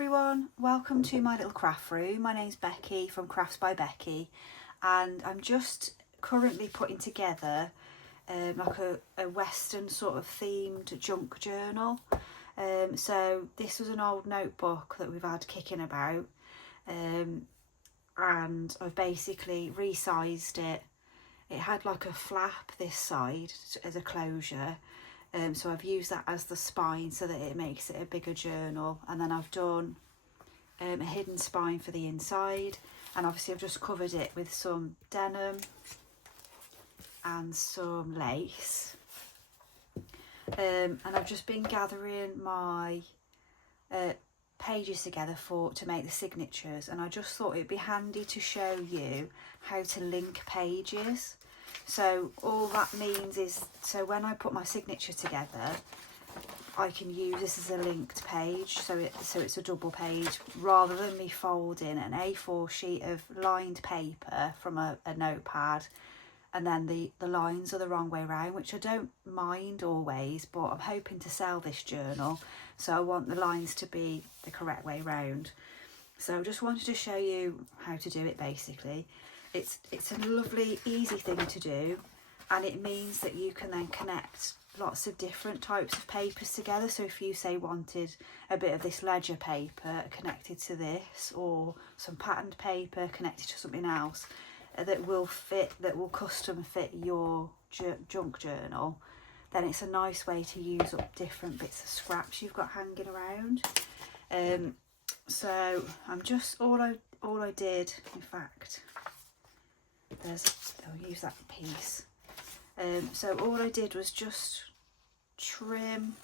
everyone, welcome to my little craft room. My name's Becky from Crafts by Becky, and I'm just currently putting together like a western sort of themed junk journal. So this was an old notebook that we've had kicking about, and I've basically resized it. It had like a flap this side as a closure, so I've used that as the spine so that it makes it a bigger journal, and then I've done a hidden spine for the inside, and obviously I've just covered it with some denim and some lace, and I've just been gathering my pages together to make the signatures, and I just thought it'd be handy to show you how to link pages. So all that means is, so when I put my signature together, I can use this as a linked page, so it's a double page, rather than me folding an A4 sheet of lined paper from a notepad, and then the lines are the wrong way around, which I don't mind always, but I'm hoping to sell this journal, so I want the lines to be the correct way round. So I just wanted to show you how to do it basically. It's a lovely, easy thing to do, and it means that you can then connect lots of different types of papers together. So if you say wanted a bit of this ledger paper connected to this, or some patterned paper connected to something else that will custom fit your junk journal, then it's a nice way to use up different bits of scraps you've got hanging around. So I'm just, all I did, in fact, I'll use that piece. So all I did was just trim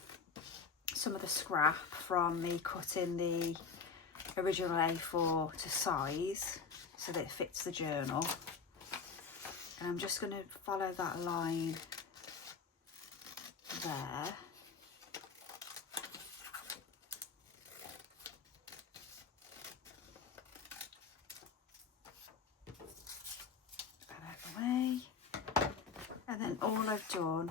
some of the scrap from me cutting the original A4 to size so that it fits the journal, and I'm just going to follow that line there. Way, and then all I've done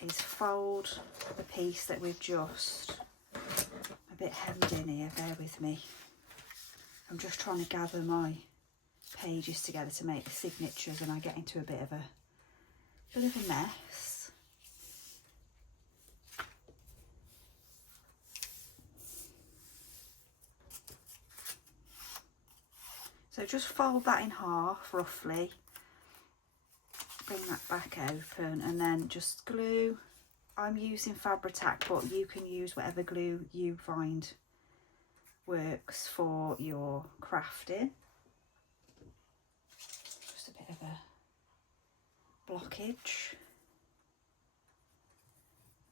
is fold the piece that we've just a bit hemmed in here, bear with me. I'm just trying to gather my pages together to make the signatures, and I get into a bit of a mess. So just fold that in half roughly, bring that back open, and then just glue. I'm using Fabri-Tac, but you can use whatever glue you find works for your crafting. Just a bit of a blockage.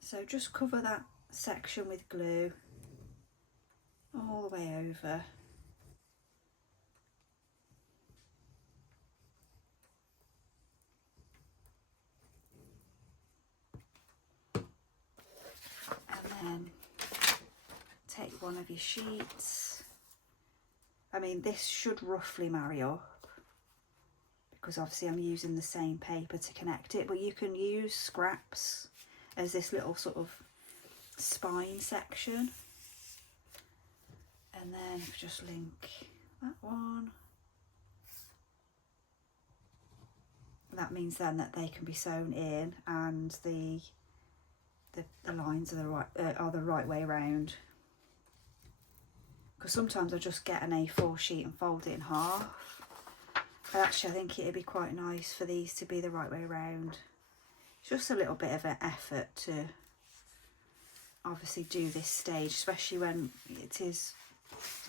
So just cover that section with glue all the way over. Then take one of your sheets. I mean, this should roughly marry up because obviously I'm using the same paper to connect it, but you can use scraps as this little sort of spine section, and then just link that one. That means then that they can be sewn in, and the lines are the right way around, because sometimes I just get an A4 sheet and fold it in half, but actually I think it'd be quite nice for these to be the right way around. It's just a little bit of an effort to obviously do this stage, especially when it's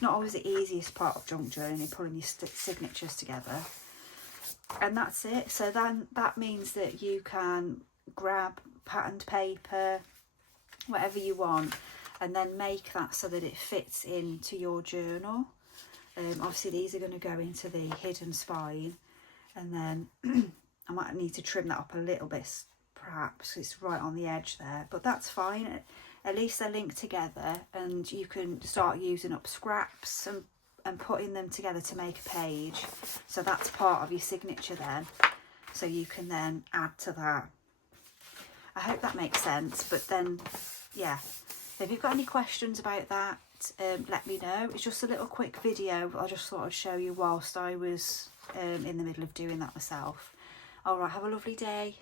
not always the easiest part of junk journaling, pulling your signatures together. And that's it. So then that means that you can grab patterned paper, whatever you want, and then make that so that it fits into your journal. Obviously these are going to go into the hidden spine, and then I might need to trim that up a little bit perhaps, it's right on the edge there, but that's fine. At least they're linked together, and you can start using up scraps and putting them together to make a page. So that's part of your signature then, so you can then add to that. I hope that makes sense, but then yeah, So if you've got any questions about that, let me know. It's just a little quick video. I just thought I'd show you whilst I was in the middle of doing that myself. All right, have a lovely day.